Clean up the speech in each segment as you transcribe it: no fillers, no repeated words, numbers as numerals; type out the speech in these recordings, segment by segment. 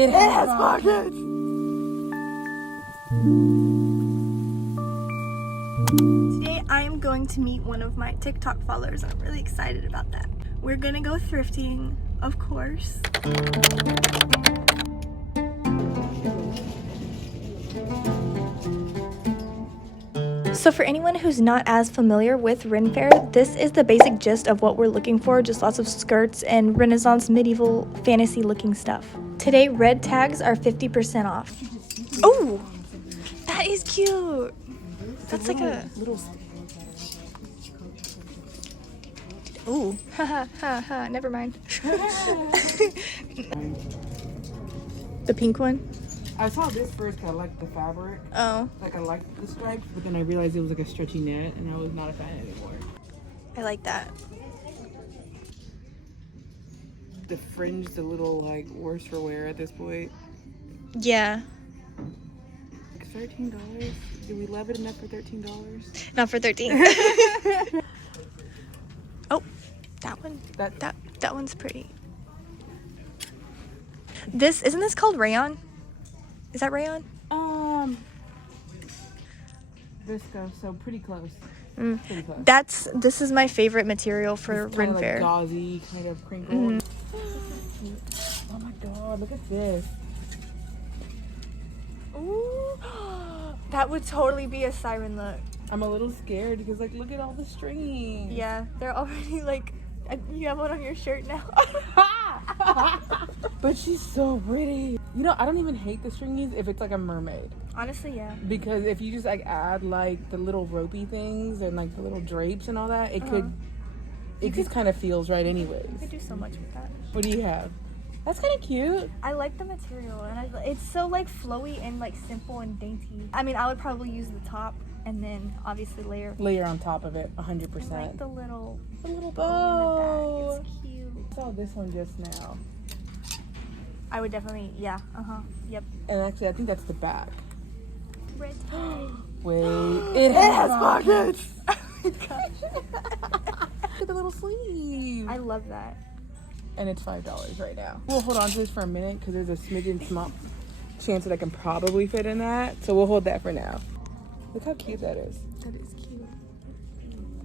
It has pockets. Today I am going to meet one of my TikTok followers. I'm really excited about that. We're gonna go thrifting, of course. So for anyone who's not as familiar with Ren Fair, this is the basic gist of what we're looking for, just lots of skirts and Renaissance medieval fantasy looking stuff. Today red tags are 50% off. Oh, that is cute. That's like a little. Ooh, ha ha ha, never mind. The pink one? I saw this first because I liked the fabric. Oh. Like, I liked the stripes, but then I realized it was like a stretchy net, and I was not a fan anymore. I like that. The fringe's a little, like, worse for wear at this point. Yeah. Like, $13? Do we love it enough for $13? Not for 13. Oh, that one. That one's pretty. Isn't this called rayon? Is that rayon? Visco, so pretty close. Pretty close. This is my favorite material for Ren Fair. Like gauzy, kind of crinkled. Oh my god, look at this. Ooh, that would totally be a siren look. I'm a little scared because, like, look at all the strings. Yeah, they're already like, you have one on your shirt now. But she's so pretty. You know, I don't even hate the stringies if it's like a mermaid. Honestly, yeah. Because if you just like add like the little ropey things and like the little drapes and all that, it just kind of feels right anyways. You could do so much with that. What do you have? That's kind of cute. I like the material, and it's so like flowy and like simple and dainty. I mean, I would probably use the top and then obviously layer on top of it 100%. I like the little bow in the back. It's cute. I saw this one just now. I would definitely, yeah, yep. And actually, I think that's the back. Red. Wait, it has pockets. Oh my gosh. Look at the little sleeve. I love that. And it's $5 right now. We'll hold on to this for a minute because there's a smidgen small chance that I can probably fit in that. So we'll hold that for now. Look how cute that is. That is cute.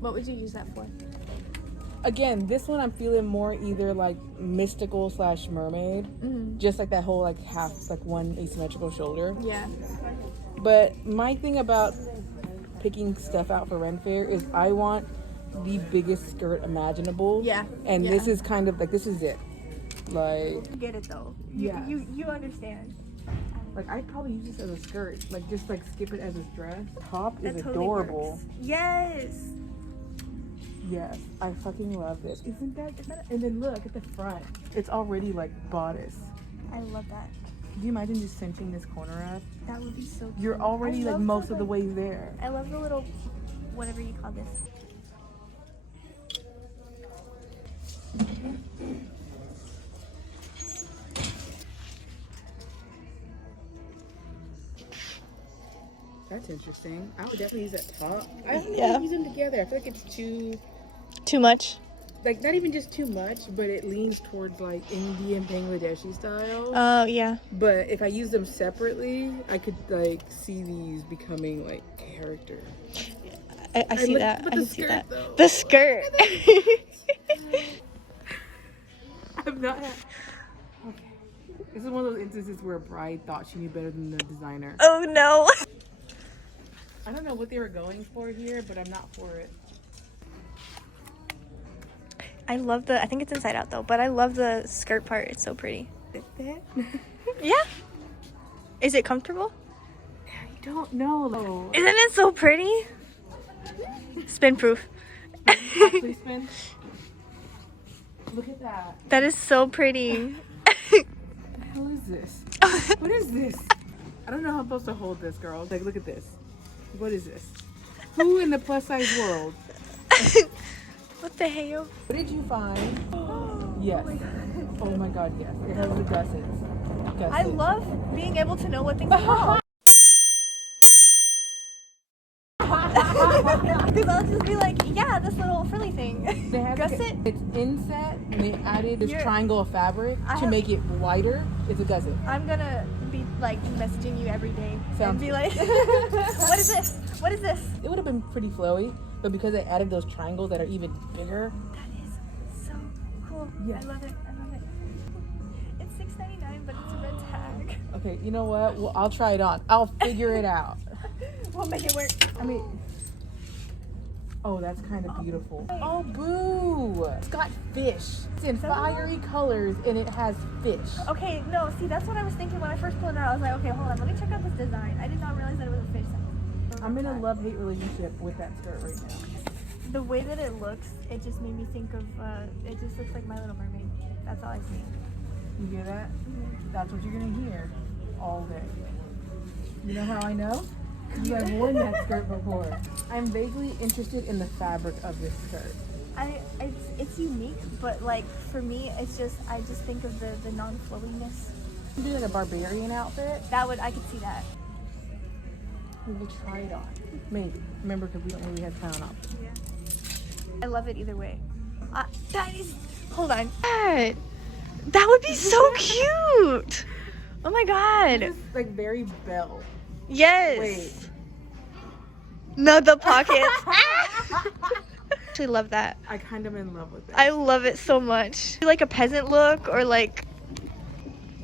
What would you use that for? Again, this one I'm feeling more either like mystical / mermaid. Just like that whole like half, like one asymmetrical shoulder. Yeah. But my thing about picking stuff out for Ren Fair is I want the biggest skirt imaginable. Yeah. And this is kind of like, this is it. Like. You get it though. Yeah. You understand. Like, I'd probably use this as a skirt. Like, just like skip it as a dress. Top is Totally adorable. works. Yes. Yes, I fucking love this. Isn't that? And then look at the front. It's already like bodice. I love that. Do you imagine just cinching this corner up? That would be so cute. You're already like most of the way there. I love the little, whatever you call this. That's interesting. I would definitely use that top. I don't use them together. I feel like it's Too much? like not even just too much, but it leans towards like Indian Bangladeshi style. Oh, yeah. But if I use them separately, I could like see these becoming like character. I see that. I can see that. Though. The skirt. I'm not. Okay. This is one of those instances where a bride thought she knew better than the designer. Oh, no. I don't know what they were going for here, but I'm not for it. I love I think it's inside out though, but I love the skirt part. It's so pretty. Yeah. Is it comfortable? I don't know. Isn't it so pretty? Spin proof. Please spin. Look at that. That is so pretty. What the hell is this? What is this? I don't know how I'm supposed to hold this, girl. Like, look at this. What is this? Who in the plus size world? What the hell? What did you find? Yes. Oh my god, yes. It has the gussets. I love being able to know what things are. Because I'll just be like, yeah, this little frilly thing. They have Gusset? It's inset, and they added this triangle of fabric to make it wider. It's a gusset. I'm gonna be like messaging you every day and be Good. like, what is this? What is this? It would have been pretty flowy, but because they added those triangles that are even bigger. That is so cool. Yeah. I love it. I love it. It's $6.99, but it's a red tag. Okay, you know what? Well, I'll try it on. I'll figure it out. We'll make it work. I mean, oh, that's kind of beautiful. Oh, boo! It's got fish. It's in fiery colors, and it has fish. Okay, no, see, that's what I was thinking when I first pulled it out. I was like, okay, hold on, let me check out this design. I did not realize that it was a fish. I'm in a love-hate relationship with that skirt right now. The way that it looks, it just made me think of, it just looks like My Little Mermaid. That's all I see. You hear that? Mm-hmm. That's what you're gonna hear all day. You know how I know? Because I've worn that skirt before. I'm vaguely interested in the fabric of this skirt. It's unique, but like for me, it's just I just think of the non-flowiness. It'd be like a barbarian outfit. I could see that. We will try it on. Maybe. Remember, because we don't really have try-on options. Yeah. I love it either way. That is. Hold on. That would be so cute. Oh my god. It's like very Belle. Yes. Wait. No, the pockets. Actually love that. I kind of in love with it. I love it so much. Like a peasant look or like.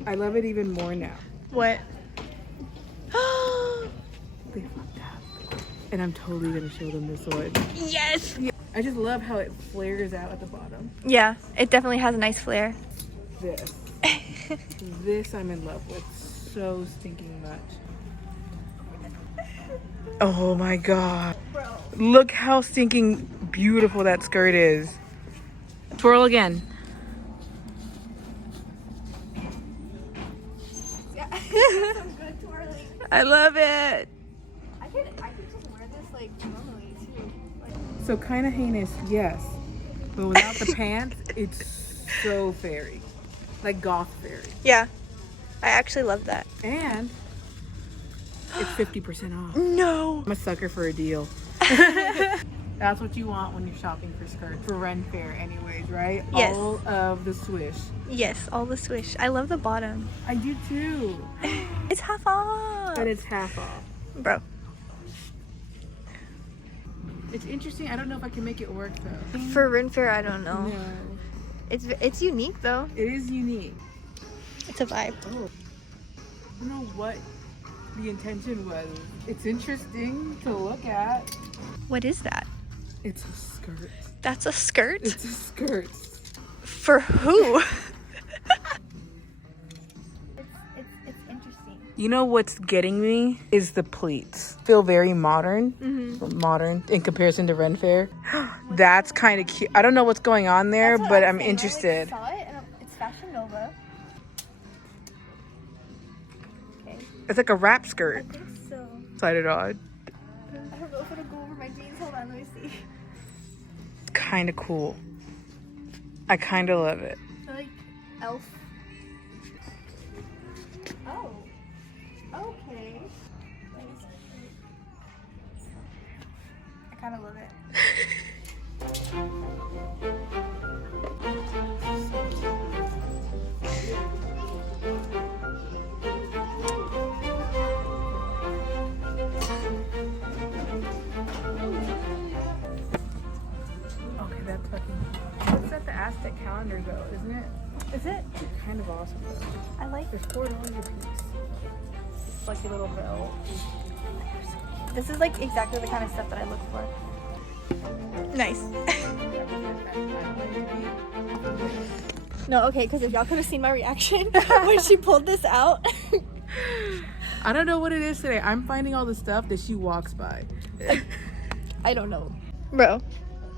I love it even more now. What? They fucked up. And I'm totally gonna show them this one. Yes. Yeah. I just love how it flares out at the bottom. Yeah, it definitely has a nice flare. This. This I'm in love with so stinking much. Oh my god. Bro. Look how stinking beautiful that skirt is. Twirl again. Yeah. Some good twirling. I love it. I could just wear this like normally too. Like, So kind of heinous, yes. But without the pants, it's so fairy. Like goth fairy. yeah. I actually love that. And it's 50% off. No. I'm a sucker for a deal. That's what you want when you're shopping for skirts. For Ren Fair anyways, right? Yes. All of the swish. Yes, all the swish. I love the bottom. I do too. It's half off. But it's half off. Bro. It's interesting. I don't know if I can make it work though. For Ren Fair, I don't know. No. It's unique though. It is unique. It's a vibe. Oh. I don't know what the intention was. It's interesting to look at. What is that? It's a skirt. That's a skirt? It's a skirt. For who? It's interesting. You know what's getting me is the pleats. Feel very modern. Modern in comparison to Ren Fair. That's kind of cute. I don't know what's going on there, but I'm interested. I saw it and it's Fashion Nova. Okay. It's like a wrap skirt. I think so. Excited on. I don't know if it'll go over my jeans. Hold on, let me see. It's kind of cool. I kind of love it. I like elf. Oh. Okay. I kind of love it. Okay, that's fucking. It's at the Aztec calendar though, isn't it? Is it? It's kind of awesome though. I like There's $4 a piece. Like a little bell. this. Is like exactly the kind of stuff that I look for. Nice. No, okay, because if y'all could have seen my reaction when she pulled this out. I don't know what it is today. I'm finding all the stuff that she walks by. I don't know. Bro,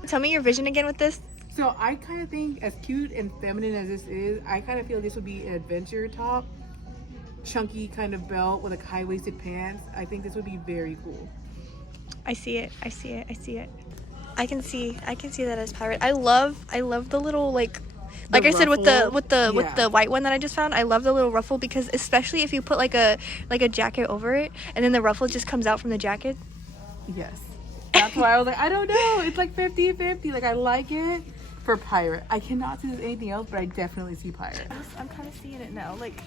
tell me your vision again with this. So I kind of think, as cute and feminine as this is, I kind of feel this would be an adventure top. Chunky kind of belt with like high-waisted pants. I think this would be very cool. I see it. I see it. I see it. I can see that as pirate. I love the little like I said with the white one that I just found. I love the little ruffle because especially if you put like a jacket over it and then the ruffle just comes out from the jacket. Yes. That's why I was like, I don't know. It's like 50-50. Like, I like it for pirate. I cannot see anything else, but I definitely see pirate. I'm kind of seeing it now. Like,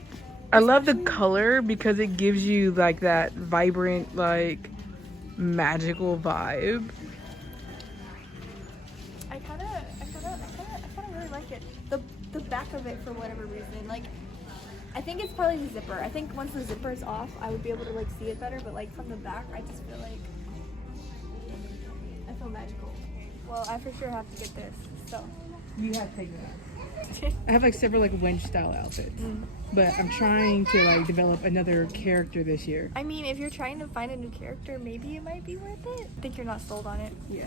I love the color because it gives you like that vibrant, like magical vibe. I kind of really like it. The back of it, for whatever reason, like, I think it's probably the zipper. I think once the zipper is off, I would be able to like see it better. But like from the back, I just feel like I feel magical. Well, I for sure have to get this. So You have to take that. I have like several like wench style outfits, but I'm trying to like develop another character this year. I mean, if you're trying to find a new character, maybe it might be worth it. I think you're not sold on it. Yeah.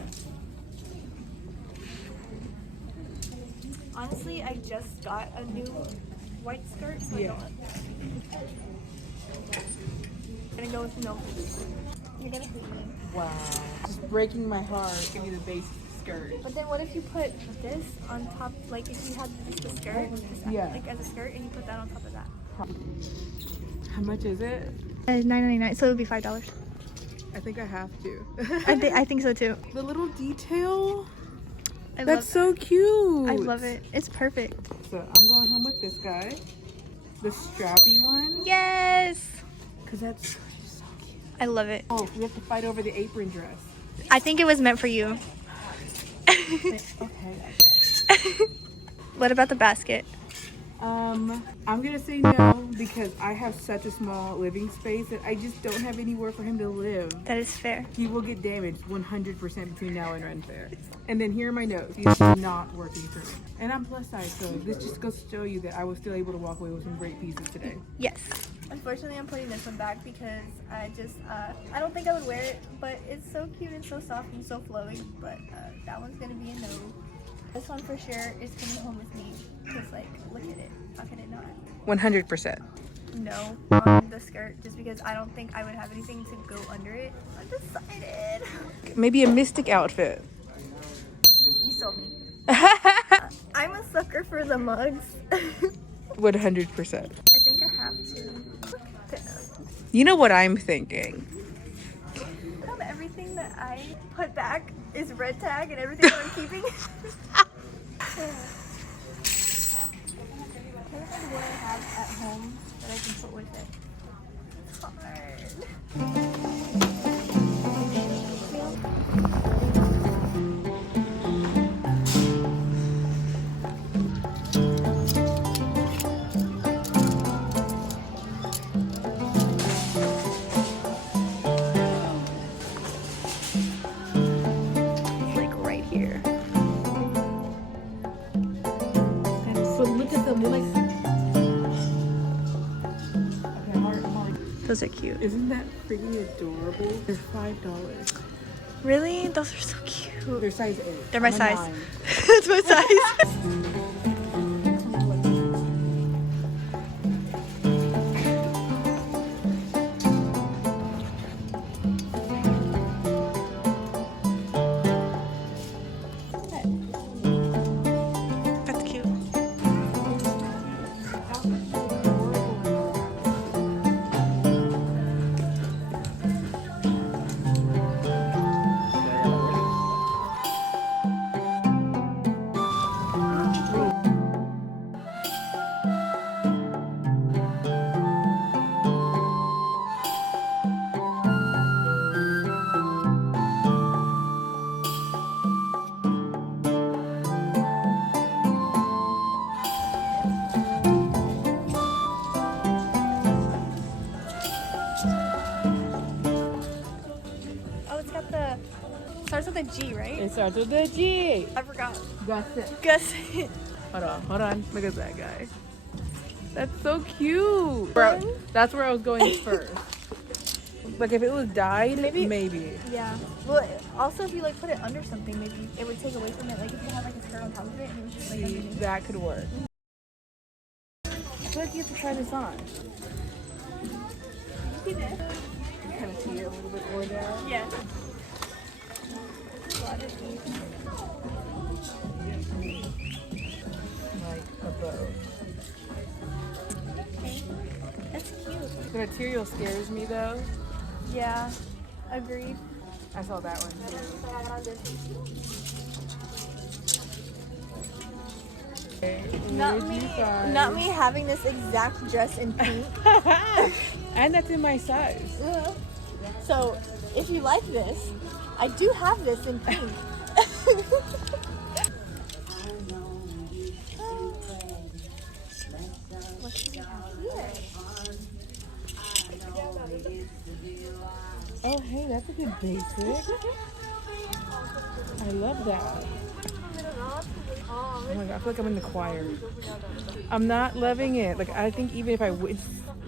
Honestly, I just got a new white skirt, so Yeah. I'm gonna go with no. You're gonna hate me. Wow. Just breaking my heart. Give me the basic skirt. But then what if you put this on top, like if you had just a skirt, Yeah. like as a skirt, and you put that on top of that? How much is it? $9.99, so it would be $5. I think I have to. I think so too. The little detail. I That's love, so cute. I love it. It's perfect. So I'm going home with this guy. The strappy one. Yes! Because that skirt is so cute. I love it. Oh, we have to fight over the apron dress. I think it was meant for you. Okay. What about the basket? I'm gonna say no because I have such a small living space that I just don't have anywhere for him to live. That is fair. He will get damaged 100% between now and Ren Fair. And then here are my notes. He's not working for me. And I'm plus size, so this just goes to show you that I was still able to walk away with some great pieces today. Yes. Unfortunately, I'm putting this one back because I just, I don't think I would wear it, but it's so cute and so soft and so flowy. But that one's gonna be a no. This one for sure is coming home with me. Cause like, look at it. How can it not? 100%. No on the skirt, just because I don't think I would have anything to go under it. I'm decided. Maybe a mystic outfit. You sold me. I'm a sucker for the mugs. 100%. I think I have to. Look at them. You know what I'm thinking? Everything that I put back is red tag and everything that I'm keeping. What I have at home that I can put with it. It's hard. Like right here. But look at them, they're like... Those are cute. Isn't that freaking adorable? They're $5. Really? Those are so cute. They're size 8. They're my I'm a size. 9. That's my size. That's cute. Oh, it's got the starts with a G, right? It starts with a G. I forgot. Gusset. Gusset. Hold on. Look at that guy. That's so cute. That's where I was going first. Like if it was dyed, maybe. Yeah. Well, also if you like put it under something, maybe it would take away from it. Like if you had like a skirt on top of it and it was just like See, underneath. that could work. I feel like you have to try this on. You did. Kind of see it a little bit more down. Yeah. Like a bow. Okay. That's cute. The material scares me though. Yeah. Agreed. I saw that one too. Not me having this exact dress in pink. And that's in my size. So, if you like this, I do have this in pink. What do we have here? Oh, hey, that's a good basic. I love that. Oh my god, I feel like I'm in the choir. I'm not loving it. Like, I think even if I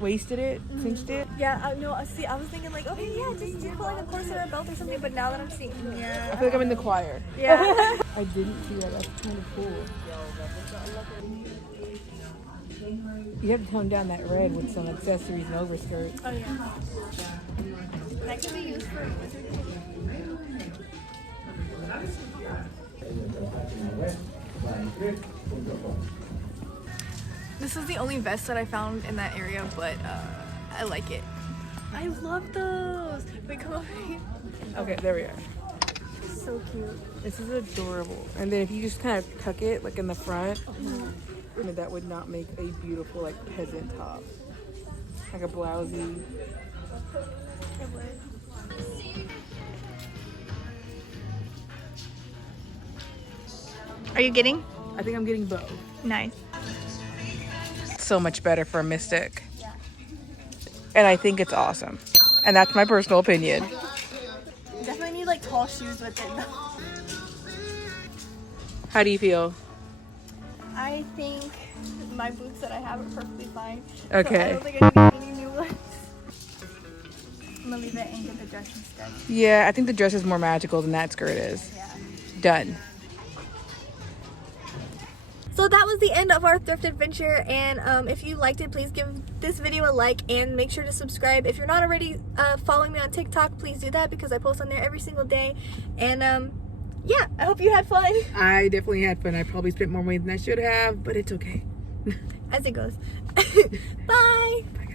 wasted it, cinched it. Yeah, no, see, I was thinking like, okay, yeah, just put like a corset or a belt or something, but now that I'm seeing, I feel like I'm in the choir. Yeah. I didn't see that. That's kind of cool. You have to tone down that red with some accessories and overskirts. Oh, yeah. That can be used for... This is the only vest that I found in that area, but I like it. I love those. Wait, come over here. Okay, there we are. So cute. This is adorable. And then if you just kind of tuck it like in the front, I mean, that would not make a beautiful like peasant top. Like a blousey. Are you getting? I think I'm getting both. Nice. So much better for a mystic. And I think it's awesome. And that's my personal opinion. Definitely need like tall shoes with it though. How do you feel? I think my boots that I have are perfectly fine. Okay. So I don't think I need any new ones. I'm gonna leave it and get the dress instead. Yeah, I think the dress is more magical than that skirt is. Yeah. Done. So that was the end of our thrift adventure, and if you liked it, please give this video a like and make sure to subscribe. If you're not already following me on TikTok, please do that because I post on there every single day. And yeah, I hope you had fun. I definitely had fun. I probably spent more money than I should have, but it's okay. As it goes. Bye. Bye.